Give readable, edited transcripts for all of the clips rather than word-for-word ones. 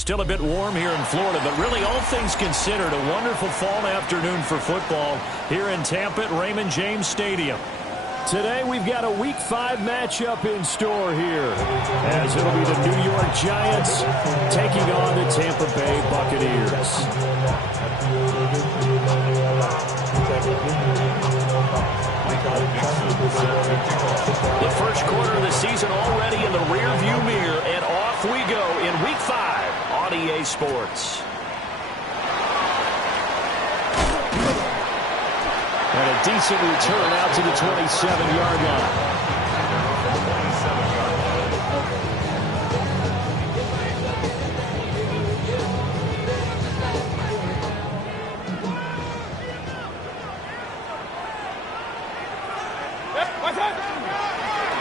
Still a bit warm here in Florida, but really all things considered, a wonderful fall afternoon for football here in Tampa at Raymond James Stadium. Today we've got a Week 5 matchup in store here, as it'll be the New York Giants taking on the Tampa Bay Buccaneers. The first quarter of the season already in the rearview mirror, and off we go in Week 5 on EA Sports. And a decent return out to the 27-yard line.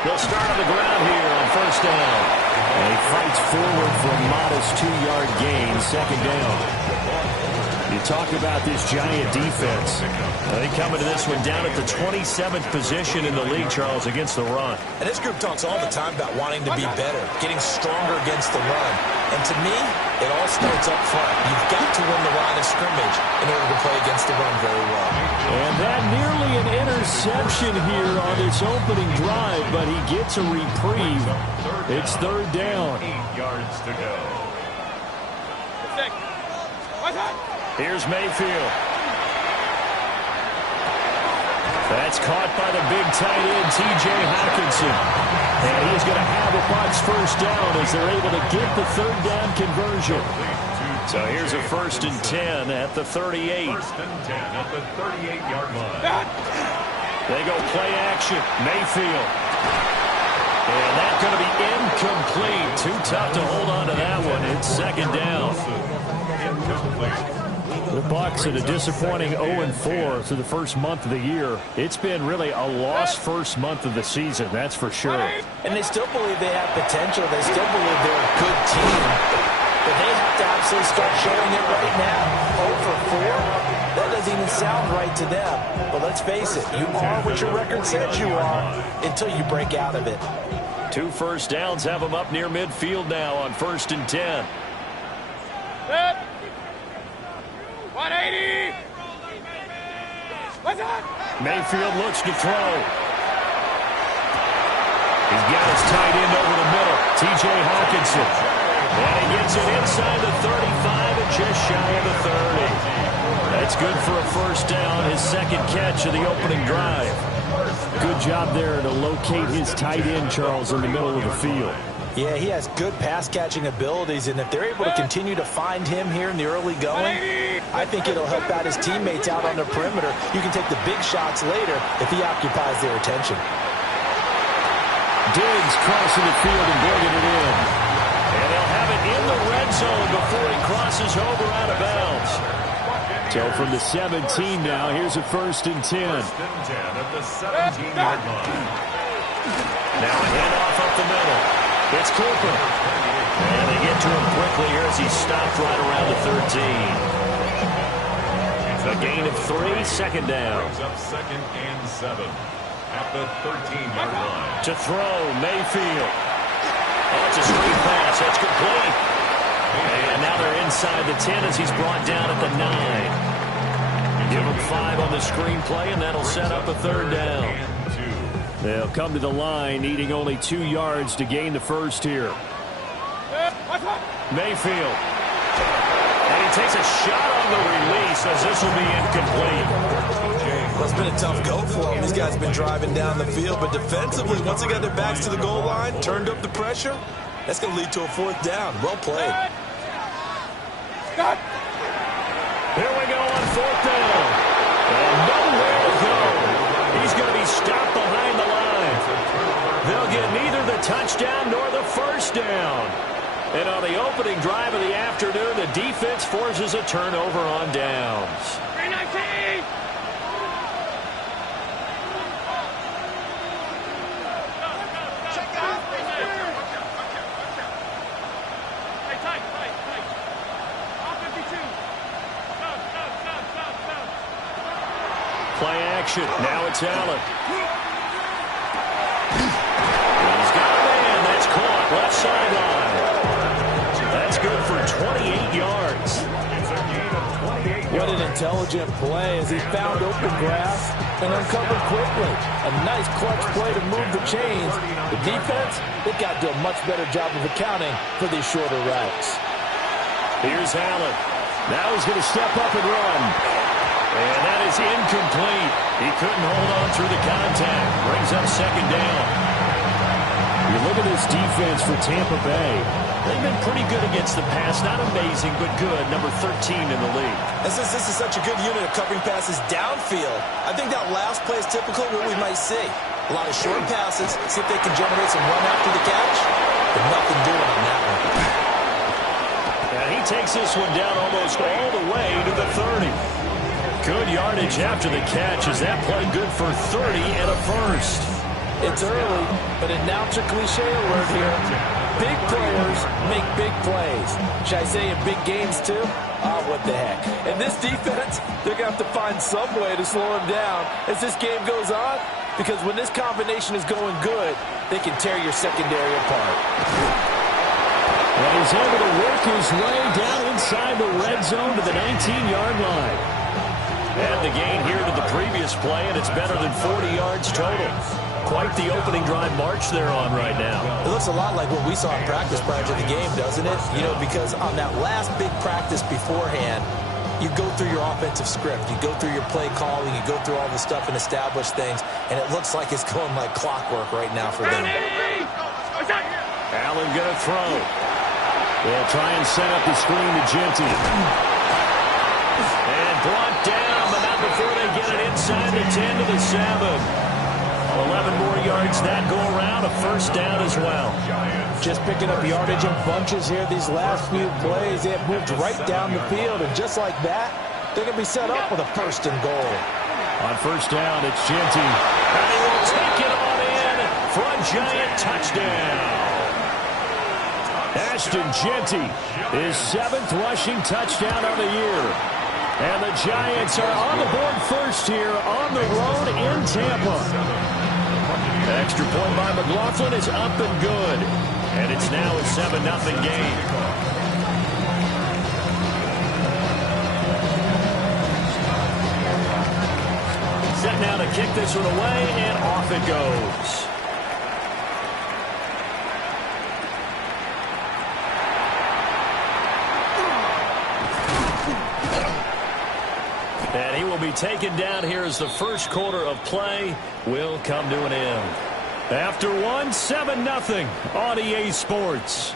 They'll start on the ground here on first down. And he fights forward for a modest 2-yard gain, second down. You talk about this Giant defense. They come into this one down at the 27th position in the league, Charles, against the run. And this group talks all the time about wanting to be better, getting stronger against the run. And to me, it all starts up front. You've got to win the line of scrimmage in order to play against the run very well. And that nearly an interception here on this opening drive, but he gets a reprieve. It's third down. 8 yards to go. Here's Mayfield. That's caught by the big tight end, T.J. Hockenson. And he's going to have a Bucs first down as they're able to get the third down conversion. So here's a 1st and 10 at the 38. 1st and 10 at the 38-yard line. They go play action. Mayfield. And that's going to be incomplete. Too tough to hold on to that one. It's second down. Incomplete. The Bucs at a disappointing 0-4 through the first month of the year. It's been really a lost first month of the season, that's for sure. And they still believe they have potential. They still believe they're a good team. But they have to absolutely start showing it right now. 0-4? That doesn't even sound right to them. But let's face it, you are what your record says you are until you break out of it. 2 first downs have them up near midfield now on 1st and 10. 180. What's up? Mayfield looks to throw. He's got his tight end over the middle, T.J. Hockenson. And he gets it inside the 35 and just shy of the 30. That's good for a first down, his second catch of the opening drive. Good job there to locate his tight end, Charles, in the middle of the field. Yeah, he has good pass-catching abilities, and if they're able to continue to find him here in the early going, I think it'll help out his teammates out on the perimeter. You can take the big shots later if he occupies their attention. Diggs crossing the field and bringing it in. And they'll have it in the red zone before he crosses over out of bounds. So from the 17 now, here's a 1st and 10. 1st and 10 at the 17-yard line. Now a handoff up the middle. It's Cooper. And they get to him quickly here as he's stopped right around the 13. A gain of 3, second down. Brings up 2nd and 7 at the 13-yard line. To throw, Mayfield. Oh, it's a screen pass. That's complete. And now they're inside the 10 as he's brought down at the 9. Give him 5 on the screenplay, and that'll set up a third down. They'll come to the line, needing only 2 yards to gain the first here. Mayfield. And he takes a shot on the release as this will be incomplete. Well, it's been a tough go for him. These guys have been driving down the field, but defensively, once they got their backs to the goal line, turned up the pressure, that's going to lead to a 4th down. Well played. Here we go on 4th down. And nowhere to go. He's going to be stopped behind the line. They'll get neither the touchdown nor the first down. And on the opening drive of the afternoon, the defense forces a turnover on downs. 319. Play action. Now it's Allen. He's got a man. That's caught. Left sideline. That's good for 20 intelligent play as he found open grass and uncovered quickly. A nice clutch play to move the chains. The defense, they got to do a much better job of accounting for these shorter routes. Here's Allen. Now he's going to step up and run. And that is incomplete. He couldn't hold on through the contact. Brings up second down. You look at this defense for Tampa Bay. They've been pretty good against the pass. Not amazing, but good. Number 13 in the league. And since this is such a good unit of covering passes downfield, I think that last play is typically what we might see. A lot of short passes, see if they can generate some run after the catch. But nothing doing on that one. And he takes this one down almost all the way to the 30. Good yardage after the catch. Is that play good for 30 and a first? It's early, but announce a cliche alert here. Big players make big plays. Should I say in big games too? Oh, what the heck. And this defense, they're going to have to find some way to slow him down as this game goes on, because when this combination is going good, they can tear your secondary apart. And he's able to work his way down inside the red zone to the 19-yard line. And the gain here to the previous play, and it's better than 40 yards total. Quite the opening drive march they're on right now. It looks a lot like what we saw in practice prior to the game, doesn't it? You know, because on that last big practice beforehand, you go through your offensive script. You go through your play calling. You go through all the stuff and establish things. And it looks like it's going like clockwork right now for them. Allen going to throw. They'll try and set up the screen to Genty. And brought down, but not before they get it inside the 10 to the 7. 11 more yards that go around, a first down as well. Just picking up yardage in bunches here these last few plays. They have moved right down the field, and just like that, they're going to be set up with a first and goal. On first down, it's Genty. And he will take it on in for a Giant touchdown. Ashton Genty, his 7th rushing touchdown of the year. And the Giants are on the board first here on the road in Tampa. Extra point by McLaughlin is up and good. And it's now a 7-0 game. Set now to kick this one away, and off it goes. And he will be taken down here as the first quarter of play will come to an end. After one, 7-0 on EA Sports.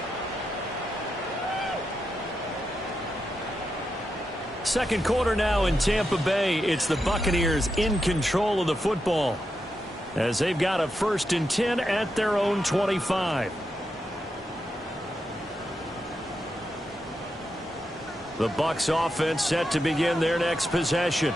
Second quarter now in Tampa Bay. It's the Buccaneers in control of the football as they've got a 1st and 10 at their own 25. The Bucs offense set to begin their next possession.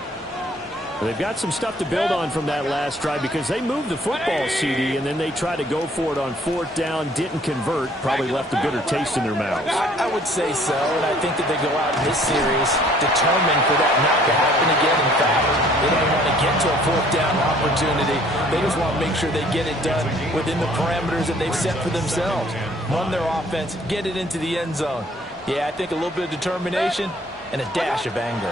They've got some stuff to build on from that last drive because they moved the football, CD, and then they tried to go for it on 4th down, didn't convert, probably left a bitter taste in their mouths. I would say so, and I think that they go out in this series determined for that not to happen again. In fact, they don't want to get to a 4th down opportunity. They just want to make sure they get it done within the parameters that they've set for themselves. Run their offense, get it into the end zone. Yeah, I think a little bit of determination and a dash of anger.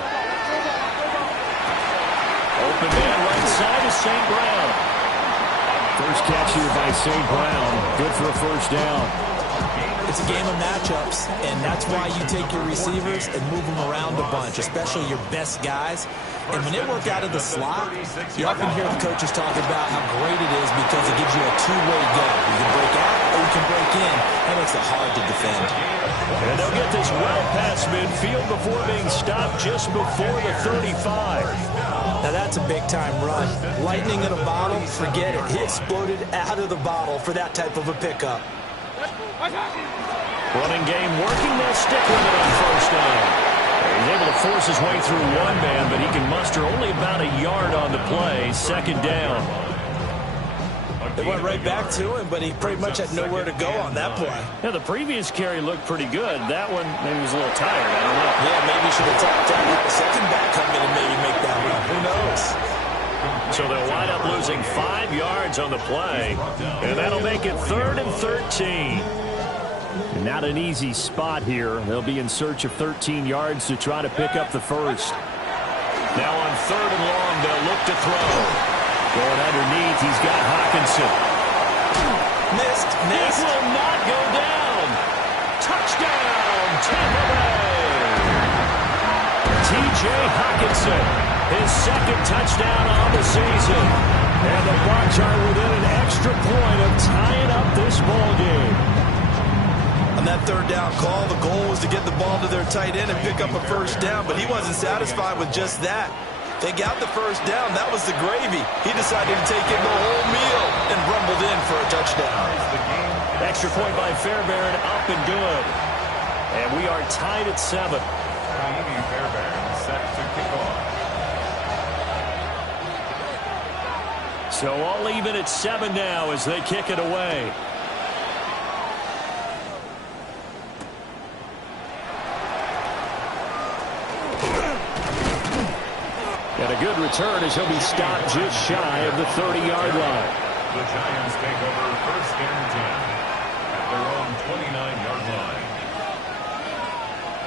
Open man right side is St. Brown. First catch here by St. Brown. Good for a first down. It's a game of matchups, and that's why you take your receivers and move them around a bunch, especially your best guys. And when they work out of the slot, you often hear the coaches talk about how great it is because it gives you a two-way go. You can break out or you can break in. That makes it hard to defend. And they'll get this well past midfield before being stopped just before the 35. Now that's a big-time run. Lightning in a bottle, forget it. He exploded out of the bottle for that type of a pickup. Running game working. They'll stick with it on first down. He's able to force his way through one man, but he can muster only about a yard on the play. Second down. They went right back to him, but he pretty much had nowhere to go on that play. Yeah, the previous carry looked pretty good. That one, maybe he was a little tired. I don't know. Yeah, maybe he should have tapped out with the second back come in and maybe make that run. Who knows? So they'll wind up losing 5 yards on the play, and that'll make it 3rd and 13. Not an easy spot here. They'll be in search of 13 yards to try to pick up the first. Now on 3rd and long, they'll look to throw. Going underneath, he's got Hockenson. Missed. This will not go down. Touchdown, Tampa Bay. T.J. Hockenson, his 2nd touchdown on the season. And the Bucs are within an extra point of tying up this ball game. On that 3rd down call, the goal was to get the ball to their tight end and pick up a 1st down, but he wasn't satisfied with just that. They got the 1st down. That was the gravy. He decided to take in the whole meal and rumbled in for a touchdown. Extra point by Fairbairn, up and good. And we are tied at 7. Naimi Fairbairn set to kick off. So all even at 7 now as they kick it away. And a good return as he'll be stopped just shy of the 30-yard line. The Giants take over 1st and 10 at their own 29-yard line.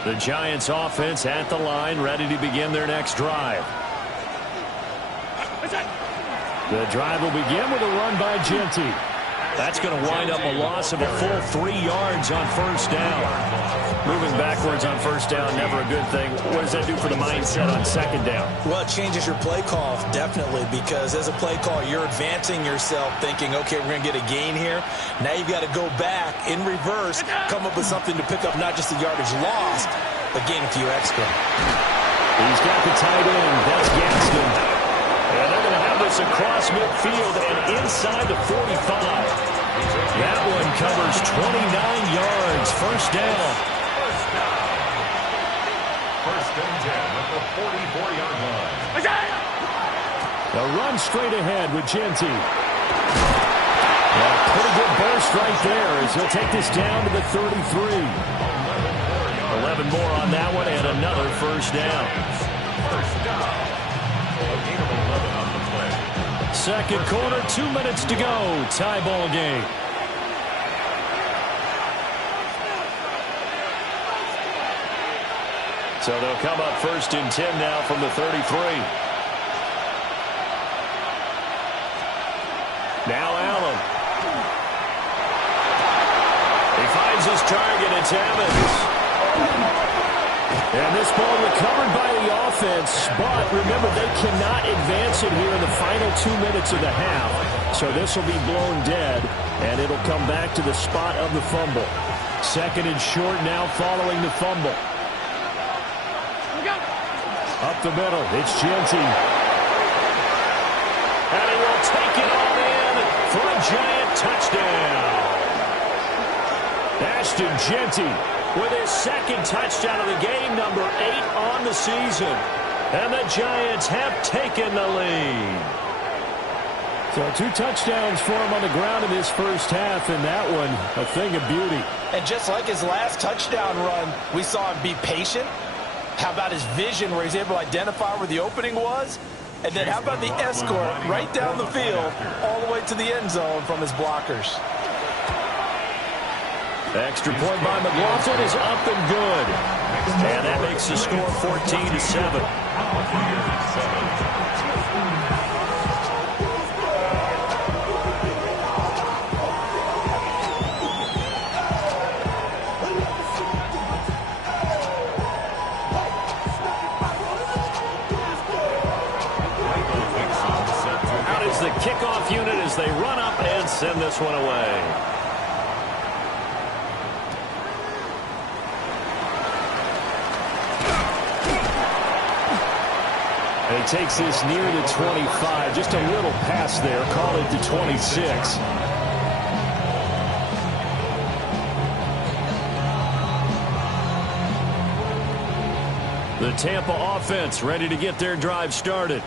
The Giants offense at the line, ready to begin their next drive. The drive will begin with a run by Genty. That's going to wind up a loss of a full 3 yards on 1st down. Moving backwards on 1st down, never a good thing. What does that do for the mindset on 2nd down? Well, it changes your play call, definitely, because as a play call, you're advancing yourself thinking, okay, we're going to get a gain here. Now you've got to go back in reverse, come up with something to pick up not just the yardage lost, but gain a few extra. He's got the tight end. That's Gaston. And they're going to have this across midfield and inside the 45. That one covers 29 yards. 1st down. 1st and 10 at the 44-yard line. A run straight ahead with Genty. Yeah, pretty good burst right there as he'll take this down to the 33. 11 more on that one and another 1st down. 1st down. A gain of 11 on the play. 2nd quarter, 2 minutes to go. Tie ball game. So they'll come up 1st and 10 now from the 33. Now Allen. He finds his target. It's Evans. And this ball recovered by the offense, but remember, they cannot advance it here in the final 2 minutes of the half. So this will be blown dead, and it'll come back to the spot of the fumble. 2nd and short now following the fumble. Up the middle, it's Genty. And he will take it all in for a giant touchdown. Ashton Genty with his 2nd touchdown of the game, number 8 on the season. And the Giants have taken the lead. So 2 touchdowns for him on the ground in this 1st half, and that one a thing of beauty. And just like his last touchdown run, we saw him be patient. How about his vision where he's able to identify where the opening was? And then how about the escort right down the field all the way to the end zone from his blockers? The extra point by McLaughlin is up and good. And that makes the score 14-7. Out is the kickoff unit as they run up and send this one away. He takes this near the 25, just a little past there, call it the 26. The Tampa offense ready to get their drive started.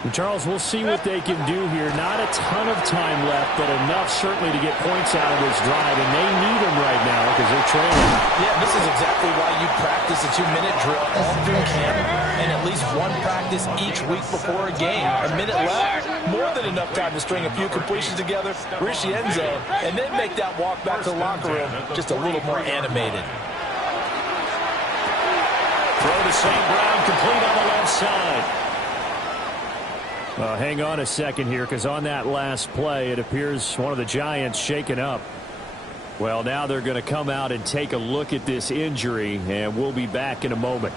And Charles, we'll see what they can do here. Not a ton of time left, but enough certainly to get points out of this drive, and they need them right now because they're trailing. Yeah, this is exactly why you practice a 2-minute drill all through camp and at least one practice each week before a game. A minute left, more than enough time to string a few completions together, reach the end zone, and then make that walk back to the locker room just a little more animated. Throw to St. Brown, complete on the left side. Hang on a second here, because on that last play, it appears one of the Giants shaken up. Well, now they're going to come out and take a look at this injury, and we'll be back in a moment.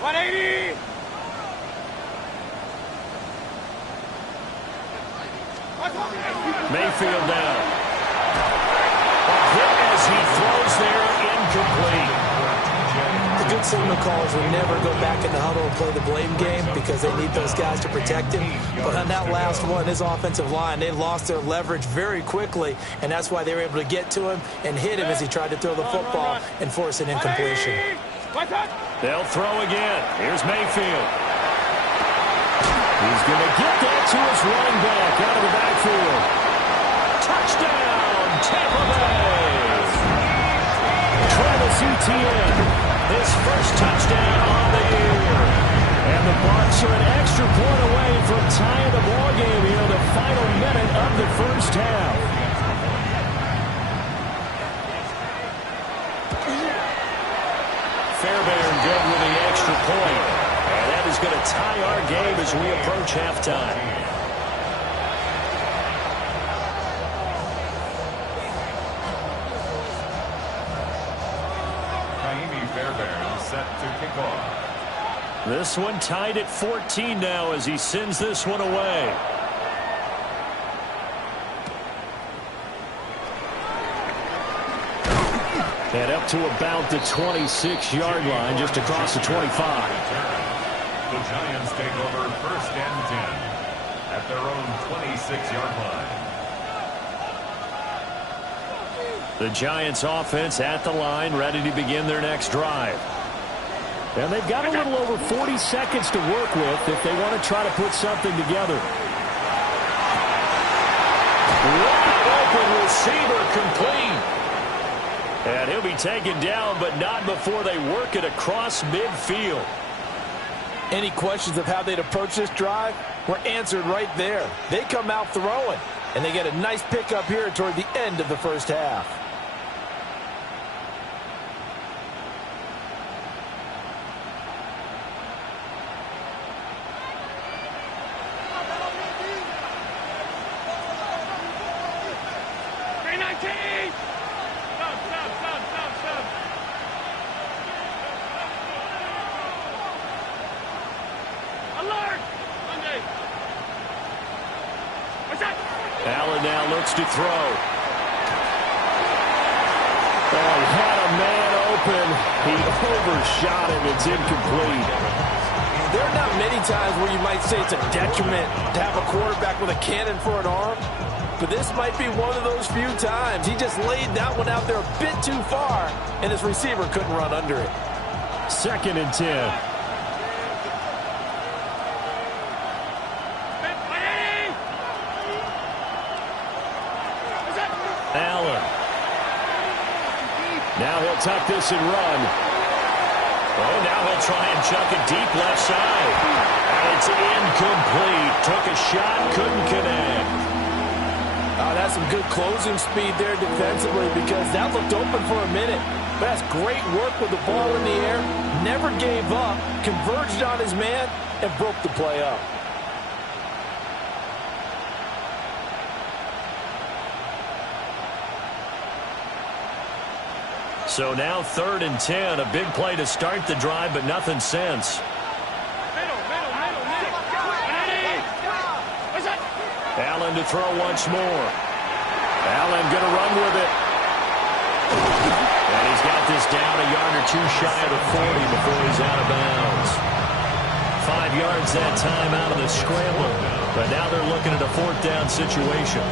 180. Mayfield down. Hit as he throws there, incomplete. The good signal callers would never go back in the huddle and play the blame game because they need those guys to protect him. But on that last one, his offensive line, they lost their leverage very quickly, and that's why they were able to get to him and hit him as he tried to throw the football and force an incompletion. They'll throw again. Here's Mayfield. He's going to get that to his running back out of the backfield. Touchdown, Tampa Bay. Travis Etienne, his first touchdown on the year. And the Bucs are an extra point away from tying the ball game here in the final minute of the first half. Fairbairn good with the extra point. And that is going to tie our game as we approach halftime. Ka'imi Fairbairn set to kick off. This one tied at 14 now as he sends this one away. And up to about the 26-yard line, just across the 25. The Giants take over 1st and 10 at their own 26-yard line. The Giants offense at the line, ready to begin their next drive. And they've got a little over 40 seconds to work with if they want to try to put something together. Wide open receiver complete. And he'll be taken down, but not before they work it across midfield. Any questions of how they'd approach this drive were answered right there. They come out throwing, and they get a nice pickup here toward the end of the first half. Allen now looks to throw. Oh, he had a man open. He overshot him. It's incomplete. There are not many times where you might say it's a detriment to have a quarterback with a cannon for an arm, but this might be one of those few times. He just laid that one out there a bit too far, and his receiver couldn't run under it. 2nd and 10. Allen. Now he'll tuck this and run. Oh, now he'll try and chuck it deep left side. And it's incomplete. Took a shot, couldn't connect. That's some good closing speed there defensively because that looked open for a minute. But that's great work with the ball in the air. Never gave up, converged on his man, and broke the play up. So now 3rd and 10. A big play to start the drive, but nothing since. Allen to throw once more. Allen going to run with it. And he's got this down a yard or two shy of the 40 before he's out of bounds. 5 yards that time out of the scramble. But now they're looking at a 4th down situation.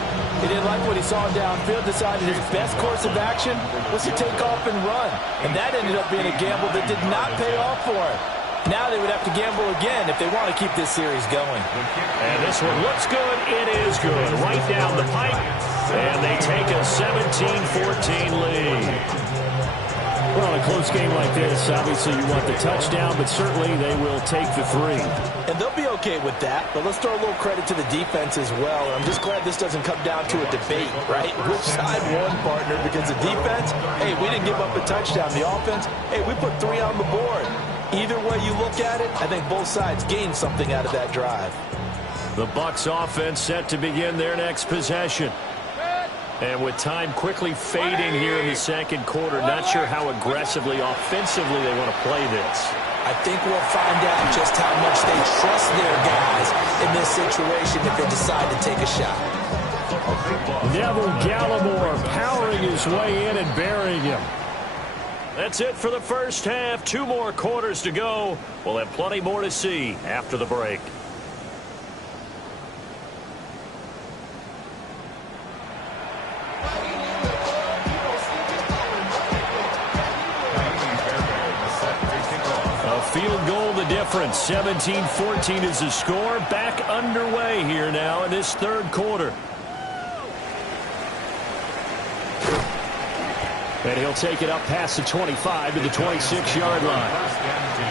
He didn't like what he saw downfield, decided his best course of action was to take off and run. And that ended up being a gamble that did not pay off for him. Now they would have to gamble again if they want to keep this series going. And this one looks good. It is good. Right down the pipe. And they take a 17-14 lead. Well, in a close game like this, obviously you want the touchdown, but certainly they will take the 3. And they'll be okay with that, but let's throw a little credit to the defense as well. I'm just glad this doesn't come down to a debate, right? Which side won, partner? Because the defense, hey, we didn't give up a touchdown. The offense, hey, we put 3 on the board. Either way you look at it, I think both sides gained something out of that drive. The Bucs offense set to begin their next possession. And with time quickly fading here in the second quarter, not sure how aggressively, offensively they want to play this. I think we'll find out just how much they trust their guys in this situation if they decide to take a shot. Neville Gallimore powering his way in and burying him. That's it for the first half. 2 more quarters to go. We'll have plenty more to see after the break. Field goal the difference. 17-14 is the score. Back underway here now in this third quarter. And he'll take it up past the 25 to the 26-yard line. First and 10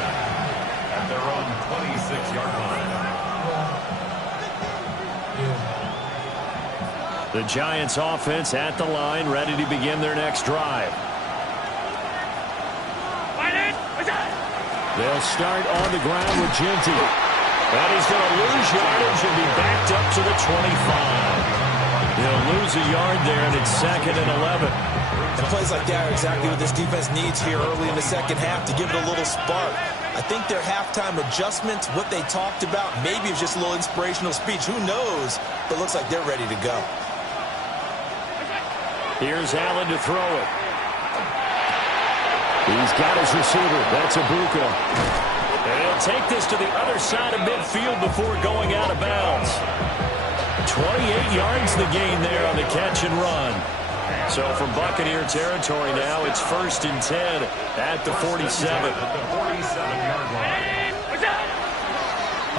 at their own 26-yard line. The Giants offense at the line, ready to begin their next drive. They'll start on the ground with Ginty. And he's going to lose yardage and be backed up to the 25. He'll lose a yard there, and it's 2nd and 11. And plays like that are exactly what this defense needs here early in the second half to give it a little spark. I think their halftime adjustments, what they talked about, maybe it's just a little inspirational speech. Who knows? But it looks like they're ready to go. Here's Allen to throw it. He's got his receiver. That's Ibuka. And he'll take this to the other side of midfield before going out of bounds. 28 yards the gain there on the catch and run. So from Buccaneer territory now, it's 1st and 10 at the 47. At the 47-yard line.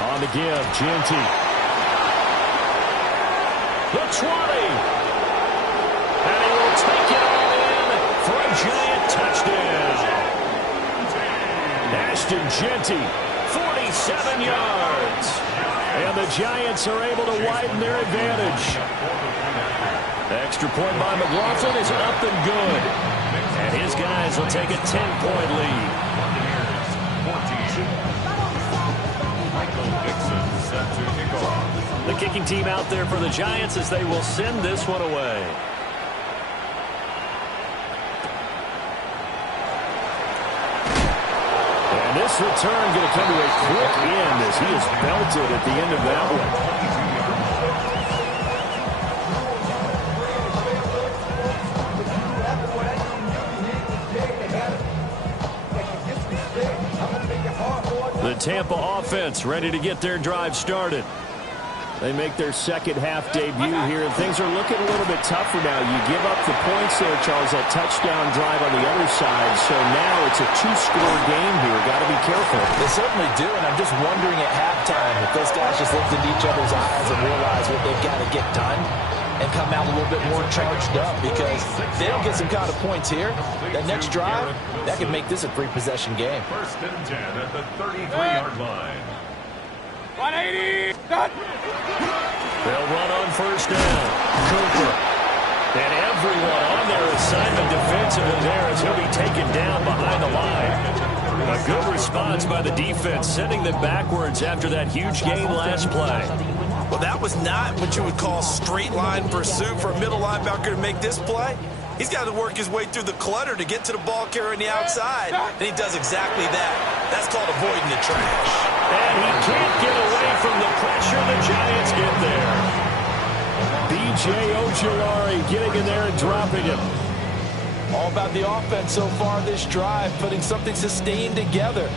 On the give, Ginty. The 20. And he will take it all in for a Giant touchdown. Ashton Ginty, 47 yards. And the Giants are able to widen their advantage. Extra point by McLaughlin is up and good. And his guys will take a 10-point lead. Michael Dixon set to kick off. The kicking team out there for the Giants as they will send this one away. And this return going to come to a quick end as he is belted at the end of that one. The Tampa offense ready to get their drive started. They make their second half debut here, and things are looking a little bit tougher now. You give up the points there, Charles, that touchdown drive on the other side. So now it's a 2-score game here. Got to be careful. They certainly do, and I'm just wondering at halftime if those guys just looked into each other's eyes and realize what they've got to get done and come out a little bit more charged up, because if they don't get some kind of points here, that next drive, that could make this a 3-possession game. 1st and 10 at the 33-yard line. 180. Done. They'll run on 1st down. Cooper. And everyone on their assignment defensively there as he'll be taken down behind the line. A good response by the defense, sending them backwards after that huge gain last play. Well, that was not what you would call straight line pursuit for a middle linebacker to make this play. He's got to work his way through the clutter to get to the ball carrier on the outside. And he does exactly that. That's called avoiding the trash. And he can't get away from the pressure. The Giants get there. B.J. Ojulari getting in there and dropping him. All about the offense so far this drive, putting something sustained together.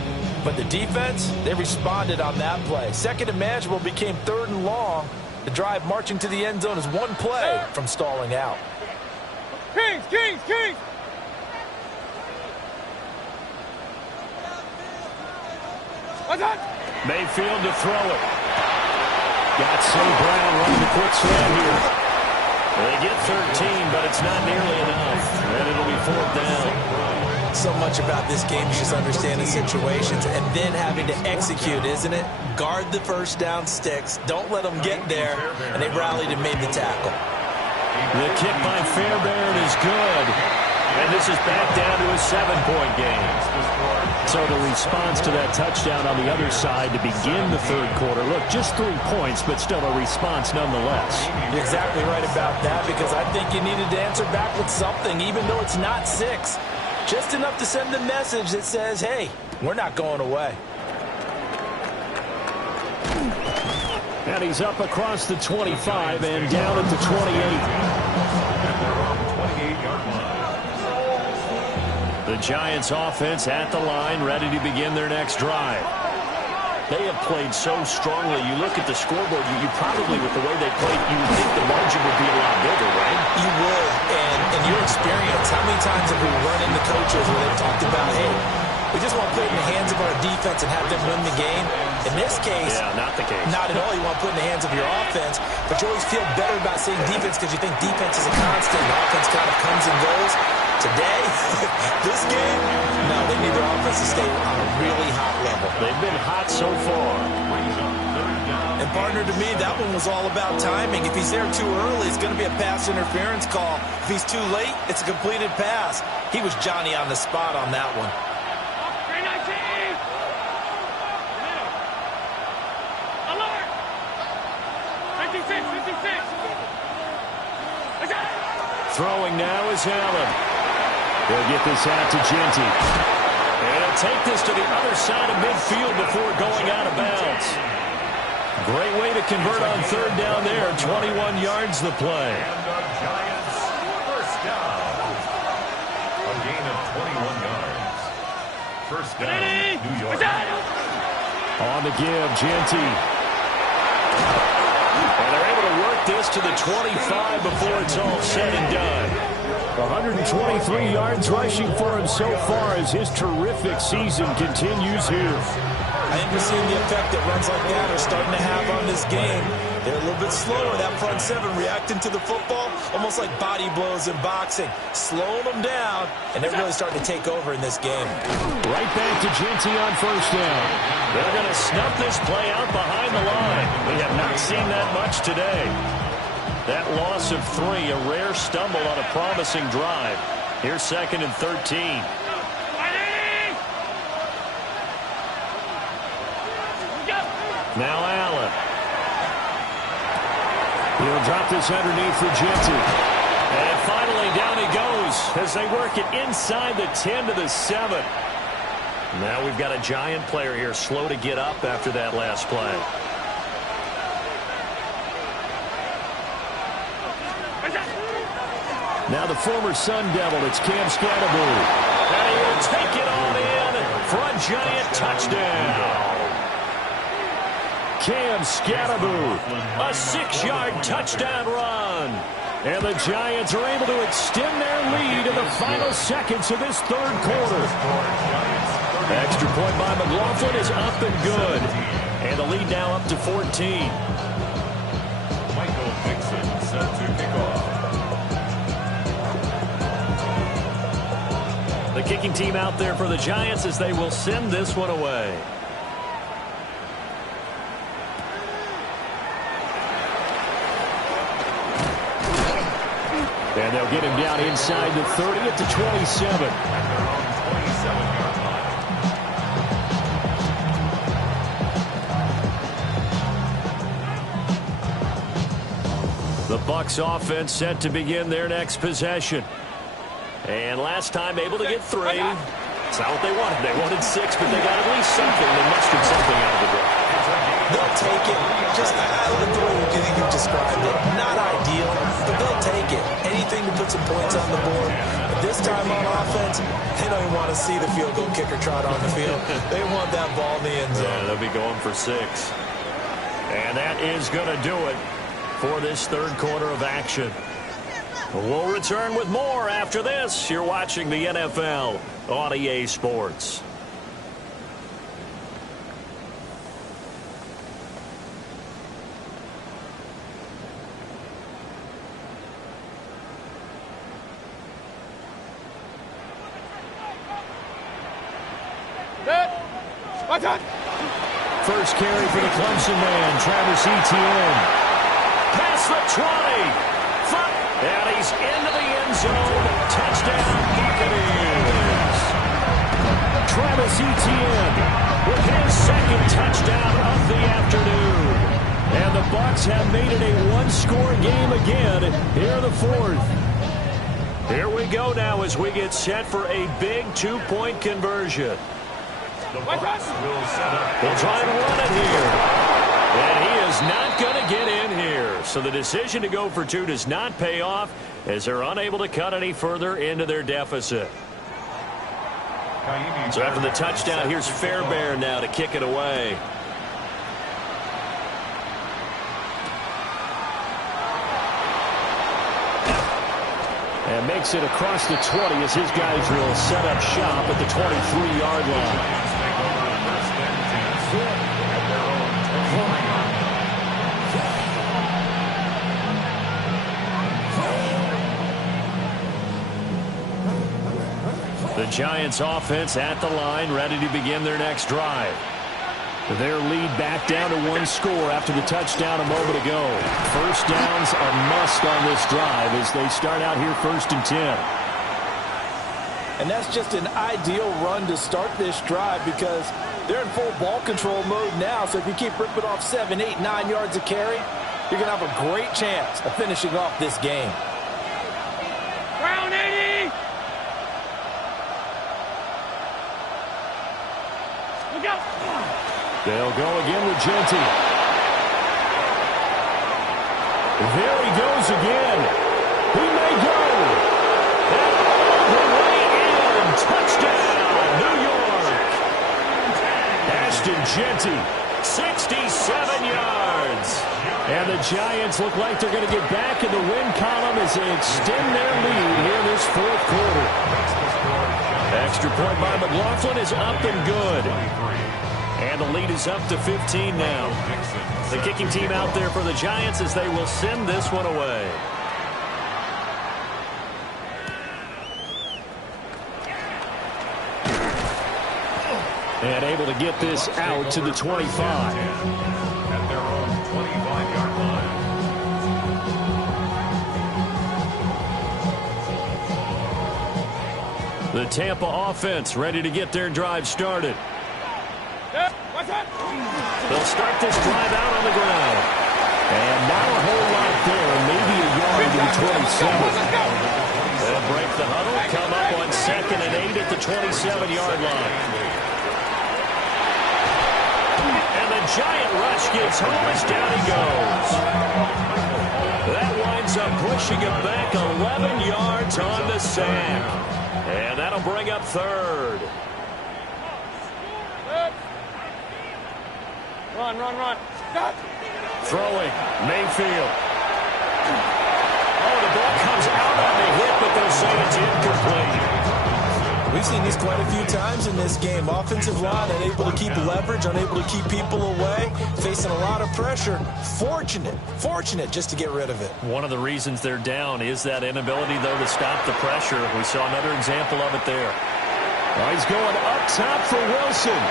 But the defense, they responded on that play. 2nd and manageable became 3rd and long. The drive marching to the end zone is one play from stalling out. Kings, Kings, Kings. What's that? Mayfield to throw it. Got St. Brown running the quick slant here. They get 13, but it's not nearly enough. And it'll be 4th down. so much about this game is just understanding situations and then having to execute, isn't it? Guard the first down sticks. Don't let them get there. And they rallied and made the tackle. The kick by Fairbairn is good. And this is back down to a 7-point game. So the response to that touchdown on the other side to begin the third quarter. Look, just 3 points, but still a response nonetheless. You're exactly right about that, because I think you needed to answer back with something, even though it's not 6. Just enough to send a message that says, hey, we're not going away. And he's up across the 25 and down at the 28-yard line.28. The Giants offense at the line, ready to begin their next drive. They have played so strongly. You look at the scoreboard, you probably, with the way they played, you would think the margin would be a lot bigger, right? You would. And in your experience, how many times have we run into coaches where they've talked about, hey, we just want to put it in the hands of our defense and have them win the game? In this case, yeah, not the case. Not at all. You want to put it in the hands of your offense, but you always feel better about saying defense because you think defense is a constant. The offense kind of comes and goes. Today, this game, no, they need their offense to stay on a really hot level. They've been hot so far. And partner, to me, that one was all about timing. If he's there too early, it's going to be a pass interference call. If he's too late, it's a completed pass. He was Johnny on the spot on that one. Throwing now is Allen. They'll get this out to Genty. And he'll take this to the other side of midfield before going out of bounds. Great way to convert on third down there. 21 yards the play. And the Giants first down. A gain of 21 yards. First down, New York. On the give, Genty. And they're able to work this to the 25 before it's all said and done. 123 yards rushing for him so far as his terrific season continues here. I think we're seeing the effect that runs like that are starting to have on this game. They're a little bit slower, that front seven, reacting to the football, almost like body blows in boxing, slowing them down, and they're really starting to take over in this game. Right back to Genty on first down. They're going to snuff this play out behind the line. We have not seen that much today. That loss of 3, a rare stumble on a promising drive. Here's 2nd and 13. Now Allen. He'll drop this underneath for Genty. And finally down he goes as they work it inside the 10 to the 7. Now we've got a Giant player here slow to get up after that last play. Now the former Sun Devil, it's Cam Scatterbury. And he'll take it on in for a Giant touchdown. Cam Scatterbury, a 6-yard touchdown run. And the Giants are able to extend their lead in the final seconds of this third quarter. Extra point by McLaughlin is up and good. And the lead now up to 14. Michael Dixon set to kick off. The kicking team out there for the Giants as they will send this one away. And they'll get him down inside the 30 at the 27. At their own 27-yard line. The Bucs offense set to begin their next possession. And last time able to get 3. It's not what they wanted. They wanted 6, but they got at least something. They mustered something out of the drive. They'll take it. Just, I like the way you described it. Not ideal, but they'll take it. Anything to put some points on the board. But this time on offense, they don't even want to see the field goal kicker trot on the field. They want that ball in the end zone. Yeah, they'll be going for 6. And that is going to do it for this third quarter of action. We'll return with more after this. You're watching the NFL on EA Sports. Watch out! First carry for the Clemson man, Travis Etienne. Past the 20. And he's into the end zone. Touchdown, Buccaneers. Travis Etienne with his second touchdown of the afternoon. And the Bucs have made it a one-score game again here in the fourth. Here we go now as we get set for a big two-point conversion. The Bucs will set up. They'll try and run it here. And he is not going to get in here. So the decision to go for two does not pay off as they're unable to cut any further into their deficit. So after the touchdown, here's Fairbairn now to kick it away. And makes it across the 20 as his guys will set up shop at the 23-yard line. The Giants offense at the line, ready to begin their next drive. Their lead back down to one score after the touchdown a moment ago. First down's a must on this drive as they start out here 1st and 10. And that's just an ideal run to start this drive because they're in full ball control mode now. So if you keep ripping off 7, 8, 9 yards of carry, you're going to have a great chance of finishing off this game. Round 80! Look out! They'll go again with Genty. There he goes again. He may go. And all the way in. Touchdown, New York. Ashton Genty. 67 yards. And the Giants look like they're going to get back in the win column as they extend their lead here in this fourth quarter. Extra point by McLaughlin is up and good. And the lead is up to 15 now. The kicking team out there for the Giants as they will send this one away. And able to get this out to the 25. At their own 25-yard line. The Tampa offense ready to get their drive started. Watch out! They'll start this drive out on the ground. And not a whole lot there. Maybe a yard to the 27. They'll break the huddle, come up on 2nd and 8 at the 27-yard line. And the giant rush gets home as down he goes. That winds up pushing him back 11 yards on the sack. And that'll bring up 3rd. Run, run, run. Stop. Throwing, Mayfield. Oh, the ball comes out on the hit, but they'll say it's incomplete. We've seen this quite a few times in this game. Offensive line unable to keep leverage, unable to keep people away, facing a lot of pressure. Fortunate just to get rid of it. One of the reasons they're down is that inability, though, to stop the pressure. We saw another example of it there. Oh, he's going up top for Wilson.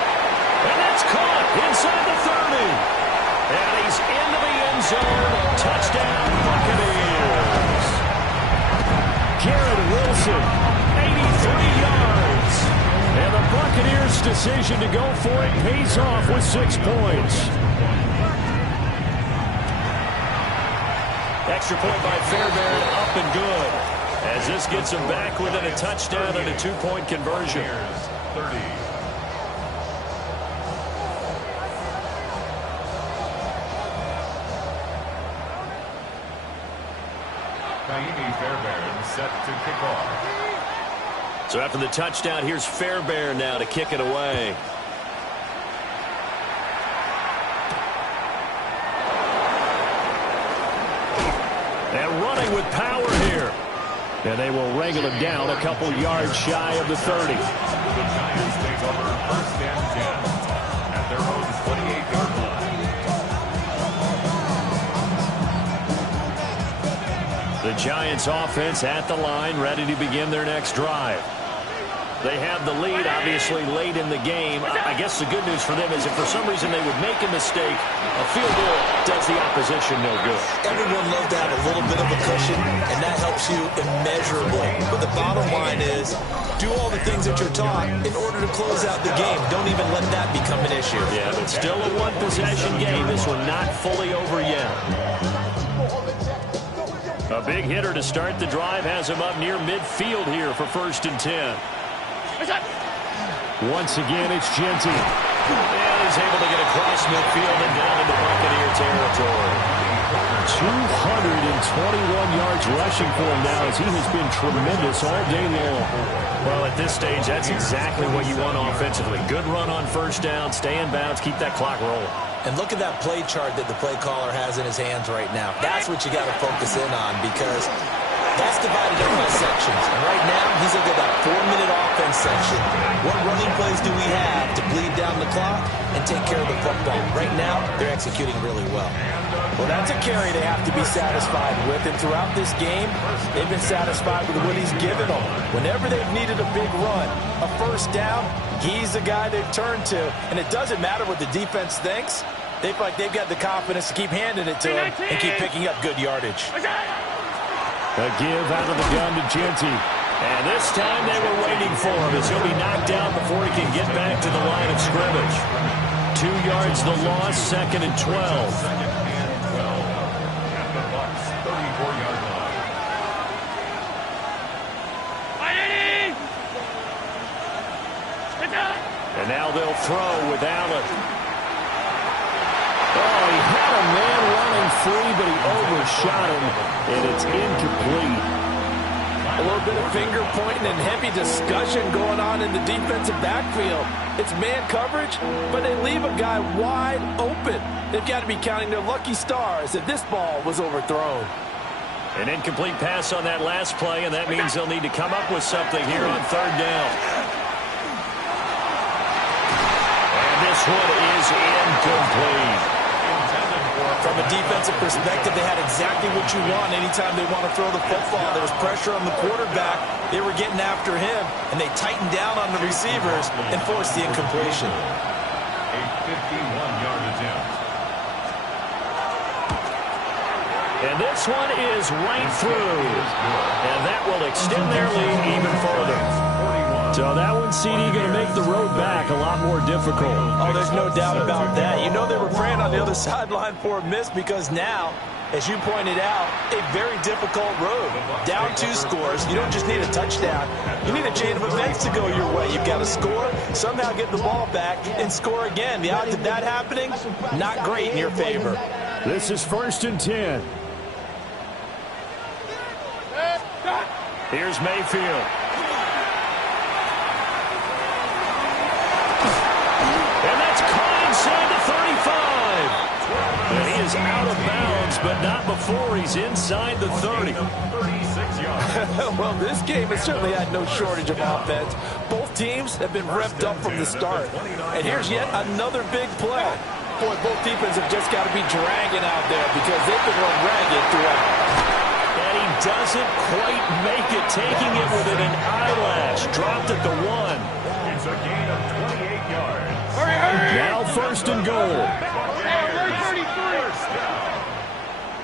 And that's caught inside the 30. And he's into the end zone. Touchdown, Buccaneers. Garrett Wilson, 83 yards. And the Buccaneers' decision to go for it pays off with 6 points. Extra point by Fairbairn, up and good. As this gets him back within a touchdown and a 2-point conversion. 30. Naimi Fairbairn set to kick off. So after the touchdown, here's Fairbairn now to kick it away. And running with power here. And they will wrangle him down a couple yards shy of the 30. The Giants take over 1st and 10 at their own 28-yard line. The Giants offense at the line, ready to begin their next drive. They have the lead, obviously, late in the game. I guess the good news for them is if for some reason they would make a mistake, a field goal does the opposition no good. Everyone loves to have a little bit of a cushion, and that helps you immeasurably. But the bottom line is, do all the things that you're taught in order to close out the game. Don't even let that become an issue. Yeah, but still a one-possession game. This one not fully over yet. A big hitter to start the drive has him up near midfield here for 1st and 10. Once again, it's Jeanty. And he's able to get across midfield and down into Buccaneer territory. 221 yards rushing for him now as he has been tremendous all day long. Well, at this stage, that's exactly what you want offensively. Good run on 1st down, stay in bounds, keep that clock rolling. And look at that play chart that the play caller has in his hands right now. That's what you got to focus in on because that's divided up by sections. And right now, he's looking at that 4-minute offense section. What running plays do we have to bleed down the clock and take care of the football? Right now, they're executing really well. Well, that's a carry they have to be satisfied with. And throughout this game, they've been satisfied with what he's given them. Whenever they've needed a big run, a 1st down, he's the guy they've turned to. And it doesn't matter what the defense thinks. They feel like they've got the confidence to keep handing it to him and keep picking up good yardage. A give out of the gun to Jeanty. And this time they were waiting for him as he'll be knocked down before he can get back to the line of scrimmage. 2 yards the loss, 2nd and 12. And now they'll throw with Allen. Oh, he had a man running free, but he overshot him, and it's incomplete. A little bit of finger pointing and heavy discussion going on in the defensive backfield. It's man coverage, but they leave a guy wide open. They've got to be counting their lucky stars if this ball was overthrown. An incomplete pass on that last play, and that means they'll need to come up with something here on 3rd down. This one is incomplete. From a defensive perspective, they had exactly what you want anytime they want to throw the football. There was pressure on the quarterback. They were getting after him, and they tightened down on the receivers and forced the incompletion. A 51-yard attempt. And this one is right through. And that will extend their lead even further. So that one, CD, going to make the road back a lot more difficult. Oh, there's no doubt about that. You know they were praying on the other sideline for a miss because now, as you pointed out, a very difficult road. Down 2 scores. You don't just need a touchdown. You need a chain of events to go your way. You've got to score, somehow get the ball back, and score again. The odds of that happening, not great in your favor. This is 1st and 10. Here's Mayfield. Inside the 35. And he is out of bounds, but not before he's inside the 30. 36 yards. Well, this game has certainly had no shortage of offense. Both teams have been revved up from the start. And here's yet another big play. Boy, both defenses have just got to be dragging out there because they've been run ragged throughout. And he doesn't quite make it, taking it within an eyelash. Dropped at the 1. It's a gain of 28 yards. Now 1st and goal.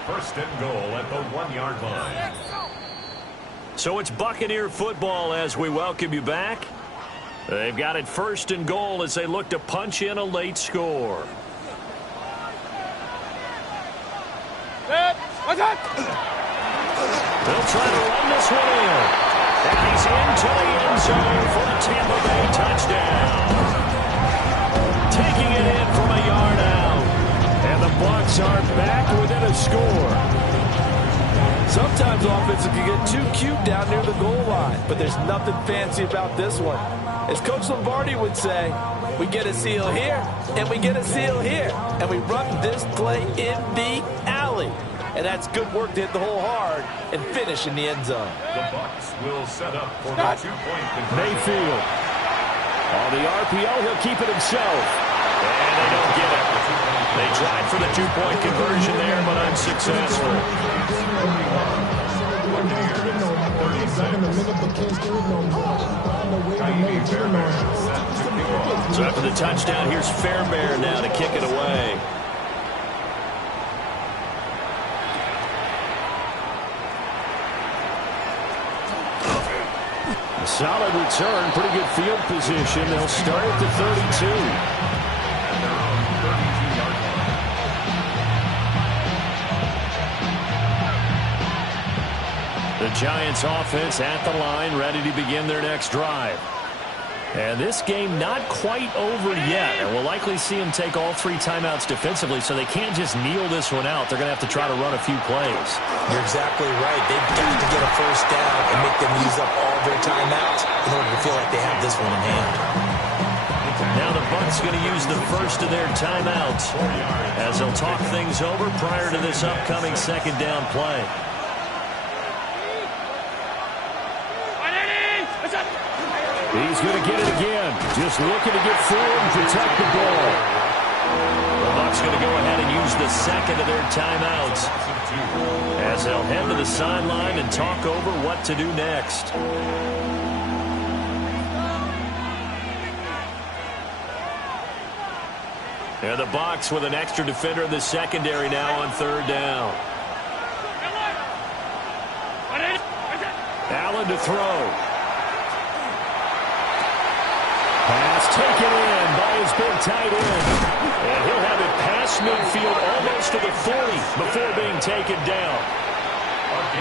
First and goal at the 1-yard line. So it's Buccaneer football as we welcome you back. They've got it 1st and goal as they look to punch in a late score. They'll try to run this one in. And he's into the end zone for a Tampa Bay touchdown. Taking it in from a yard out. And the Bucs are back within a score. Sometimes offenses can get too cute down near the goal line, but there's nothing fancy about this one. As Coach Lombardi would say, we get a seal here, and we get a seal here, and we run this play in the alley. And that's good work to hit the hole hard and finish in the end zone. The Bucs will set up for the 2-point conversion. Mayfield. On the RPO, he'll keep it himself. And they don't get it. They tried for the 2-point conversion there, but unsuccessful. So after the touchdown, here's Fairbairn now to kick it away. A solid return, pretty good field position. They'll start at the 32. The Giants offense at the line, ready to begin their next drive. And this game not quite over yet. And we'll likely see them take all 3 timeouts defensively, so they can't just kneel this one out. They're going to have to try to run a few plays. You're exactly right. They've got to get a first down and make them use up all their timeouts in order to feel like they have this one in hand. Now the Bucs going to use the first of their timeouts as they'll talk things over prior to this upcoming second down play. He's going to get it again. Just looking to get forward and protect the ball. The Bucs going to go ahead and use the second of their timeouts as they'll head to the sideline and talk over what to do next. And the Bucs with an extra defender in the secondary now on third down. Allen to throw. Pass taken in by his big tight end. And he'll have it past midfield almost to the 40 before being taken down.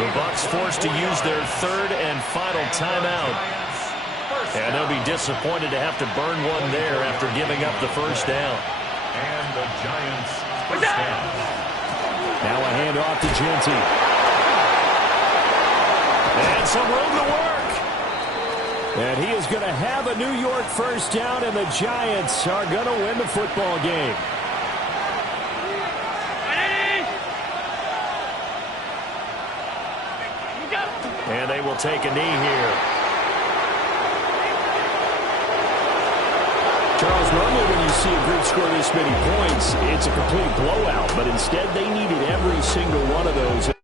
The Bucs forced to use their third and final timeout. And they'll be disappointed to have to burn one there after giving up the first down. And the Giants first down. Now a handoff to Genty. And some room to work. And he is going to have a New York first down, and the Giants are going to win the football game. And they will take a knee here. Charles, normally when you see a group score this many points, it's a complete blowout. But instead, they needed every single one of those.